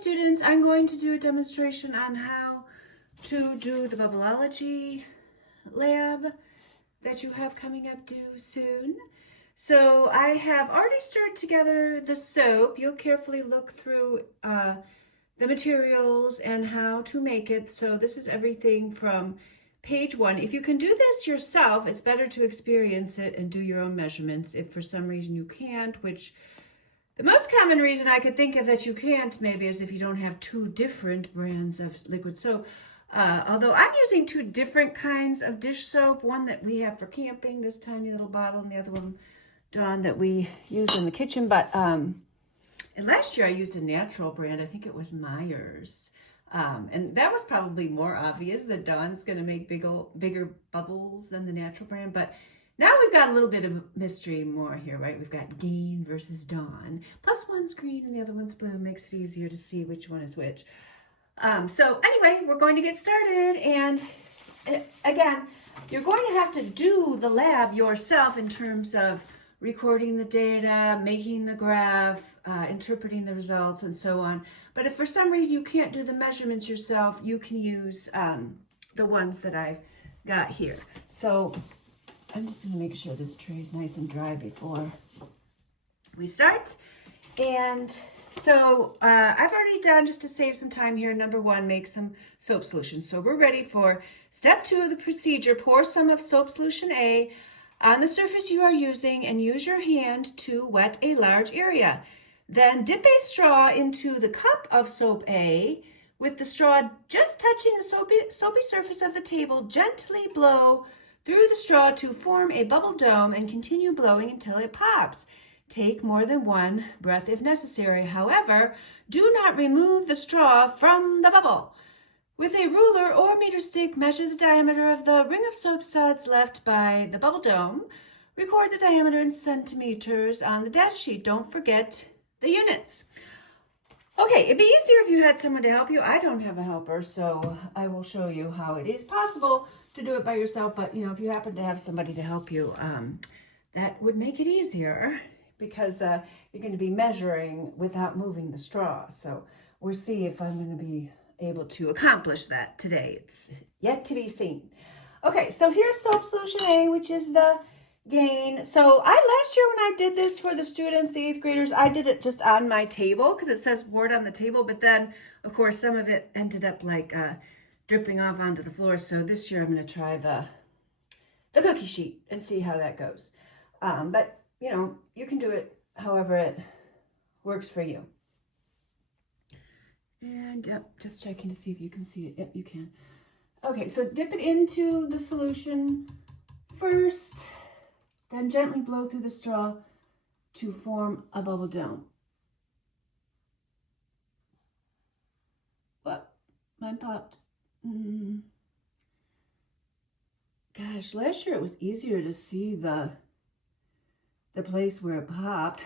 students, I'm going to do a demonstration on how to do the Bubble-ology Lab that you have coming up due soon. So I have already stirred together the soap. You'll carefully look through the materials and how to make it. So this is everything from page 1. If you can do this yourself, it's better to experience it and do your own measurements. If for some reason you can't, which the most common reason I could think of that you can't maybe is if you don't have 2 different brands of liquid soap. Although I'm using 2 different kinds of dish soap, one that we have for camping, this tiny little bottle, and the other one, Dawn, that we use in the kitchen. But and last year I used a natural brand. I think it was Myers. And that was probably more obvious that Dawn's going to make bigger bubbles than the natural brand. But now we've got a little bit of mystery more here, right? We've got Gain versus Dawn. Plus one's green and the other one's blue. Makes it easier to see which one is which. So anyway, we're going to get started. And again, you're going to have to do the lab yourself in terms of recording the data, making the graph, interpreting the results, and so on. But if for some reason you can't do the measurements yourself, you can use the ones that I've got here. So I'm just going to make sure this tray is nice and dry before we start. And so I've already done, just to save some time here, number 1, make some soap solution. So we're ready for step 2 of the procedure. Pour some of soap solution A on the surface you are using and use your hand to wet a large area. Then dip a straw into the cup of soap A. With the straw just touching the soapy surface of the table, gently blow through the straw to form a bubble dome and continue blowing until it pops. Take more than 1 breath if necessary. However, do not remove the straw from the bubble. With a ruler or meter stick, measure the diameter of the ring of soap suds left by the bubble dome. Record the diameter in centimeters on the data sheet. Don't forget the units. Okay, it'd be easier if you had someone to help you. I don't have a helper, so I will show you how it is possible to do it by yourself. But, you know, if you happen to have somebody to help you, that would make it easier because you're going to be measuring without moving the straw. So we'll see if I'm going to be able to accomplish that today. It's yet to be seen. Okay, so here's soap solution A, which is the Gain. So last year when I did this for the students, the 8th graders, I did it just on my table because it says board on the table, but then of course some of it ended up like dripping off onto the floor. So this year I'm going to try the cookie sheet and see how that goes. But you know, you can do it however it works for you. And yep, just checking to see if you can see it. Yep, you can. Okay, so dip it into the solution first. Then gently blow through the straw to form a bubble dome. What? Mine popped. Gosh, last year it was easier to see the place where it popped.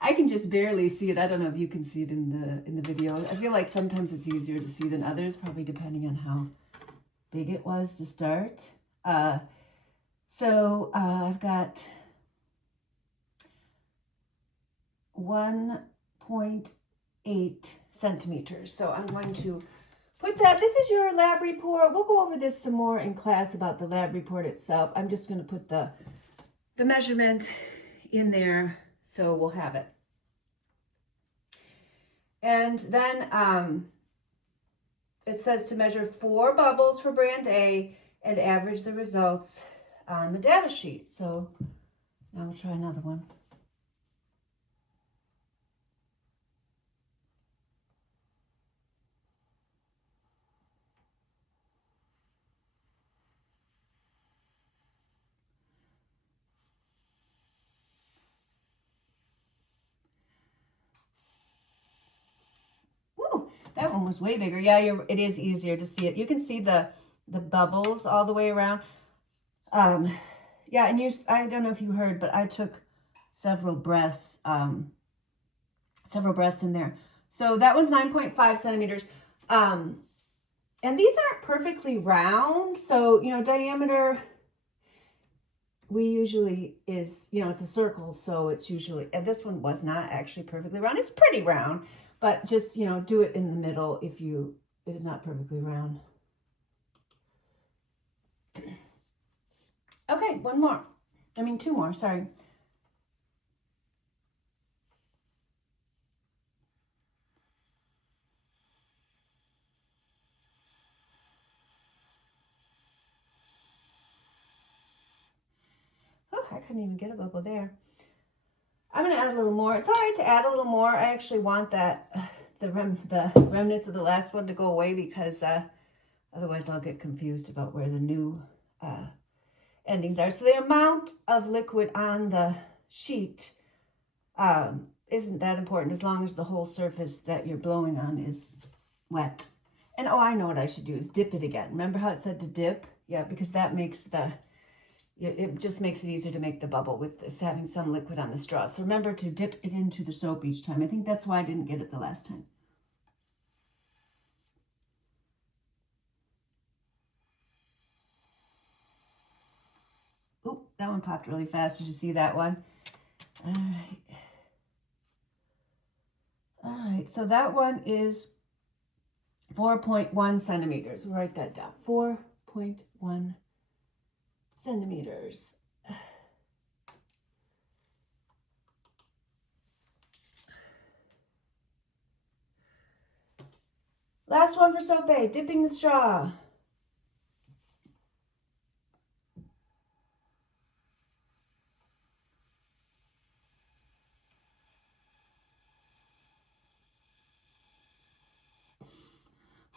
I can just barely see it. I don't know if you can see it in the video. I feel like sometimes it's easier to see than others, probably depending on how big it was to start. So I've got 1.8 centimeters. So I'm going to put that. This is your lab report. We'll go over this some more in class about the lab report itself. I'm just going to put the measurement in there so we'll have it. And then it says to measure 4 bubbles for brand A and average the results on the data sheet. So now we'll try another one. Woo, that one was way bigger. Yeah, it is easier to see it. You can see the bubbles all the way around. Yeah, and I don't know if you heard, but I took several breaths in there. So that one's 9.5 centimeters. And these aren't perfectly round. So, you know, diameter we usually is, you know, it's a circle, so it's usually, and this one was not actually perfectly round. It's pretty round, but just, you know, do it in the middle if it's not perfectly round. Okay, two more, sorry. Oh, I couldn't even get a bubble there. I'm going to add a little more. It's all right to add a little more. I actually want that, the remnants of the last one to go away because otherwise I'll get confused about where the new endings are. So the amount of liquid on the sheet isn't that important as long as the whole surface that you're blowing on is wet. And oh, I know what I should do is dip it again. Remember how it said to dip? Yeah, because that makes it just makes it easier to make the bubble with this, having some liquid on the straw. So remember to dip it into the soap each time. I think that's why I didn't get it the last time. Oh, that one popped really fast. Did you see that one? All right, so that one is 4.1 centimeters. We'll write that down. 4.1 centimeters. Last one for Soap, dipping the straw.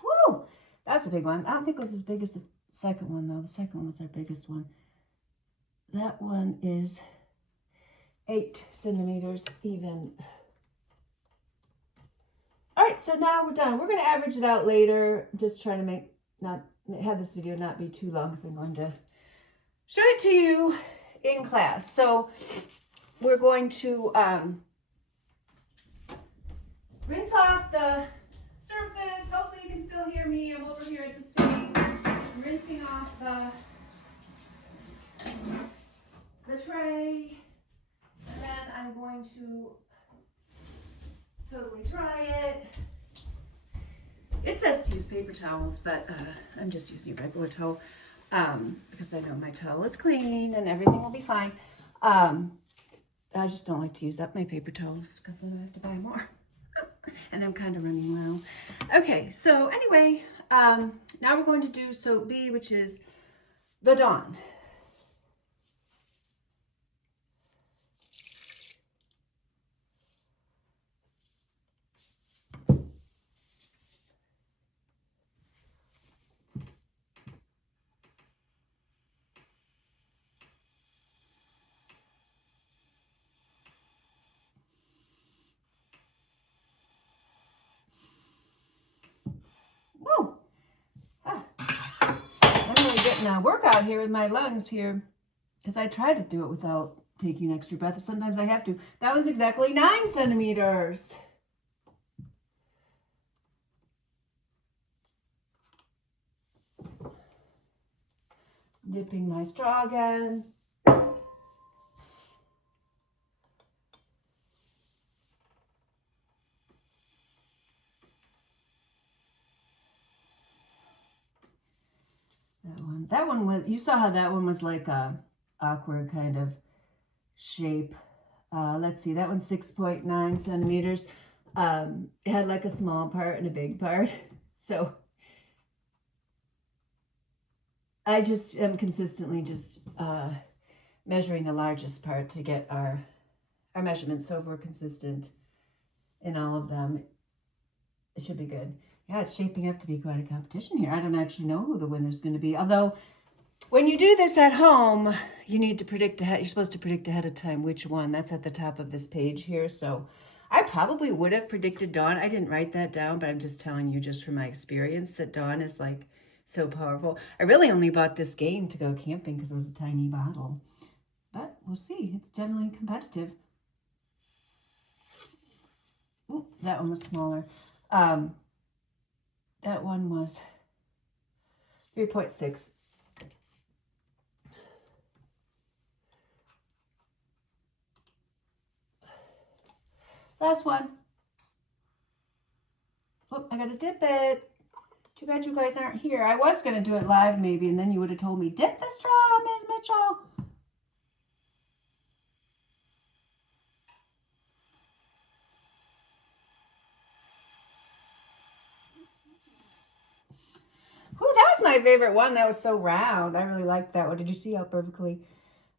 Woo! That's a big one. I don't think it was as big as the second one, though. The second one was our biggest one. That one is 8 centimeters even. All right, so now we're done. We're going to average it out later. Just trying to have this video not be too long because I'm going to show it to you in class. So we're going to rinse off the surface. Hopefully you can still hear me. I'm over here at the sink. I'm rinsing off the tray. And then I'm going to totally dry it. It says to use paper towels, but I'm just using a regular towel because I know my towel is clean and everything will be fine. I just don't like to use up my paper towels because then I have to buy more. And I'm kind of running low. Okay, so anyway, now we're going to do Soap B, which is the Dawn. Whoa! Ah. I'm really getting a workout here with my lungs here because I try to do it without taking extra breath. Sometimes I have to. That one's exactly 9 centimeters. Dipping my straw again. That one was, you saw how that one was like a awkward kind of shape. Let's see, that one's 6.9 centimeters. It had like a small part and a big part. So I just am consistently just measuring the largest part to get our measurements, so if we're consistent in all of them, it should be good. Yeah, it's shaping up to be quite a competition here. I don't actually know who the winner's going to be, although when you do this at home, you need to predict ahead. You're supposed to predict ahead of time which one. That's at the top of this page here. So I probably would have predicted Dawn. I didn't write that down, but I'm just telling you just from my experience that Dawn is like so powerful. I really only bought this game to go camping because it was a tiny bottle. But we'll see. It's definitely competitive. Ooh, that one was smaller. That one was 3.6. Last one. Oh, I gotta dip it. Too bad you guys aren't here. I was gonna do it live maybe, and then you would have told me, dip the straw, Ms. Mitchell. Ooh, that was my favorite one. That was so round. I really liked that one. Did you see how perfectly,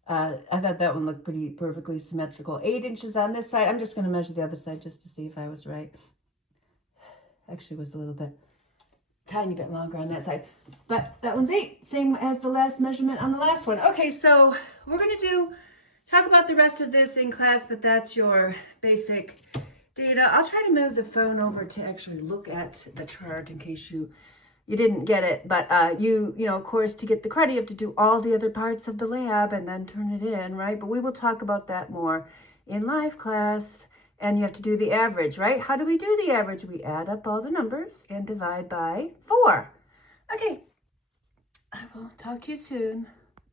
I thought that one looked pretty perfectly symmetrical. 8 inches on this side. I'm just going to measure the other side just to see if I was right. Actually, it was a little bit, tiny bit longer on that side. But that one's 8. Same as the last measurement on the last one. Okay, so we're going to talk about the rest of this in class, but that's your basic data. I'll try to move the phone over to actually look at the chart in case you didn't get it, but you know, of course, to get the credit, you have to do all the other parts of the lab and then turn it in, right? But we will talk about that more in live class. And you have to do the average, right? How do we do the average? We add up all the numbers and divide by 4. Okay, I will talk to you soon.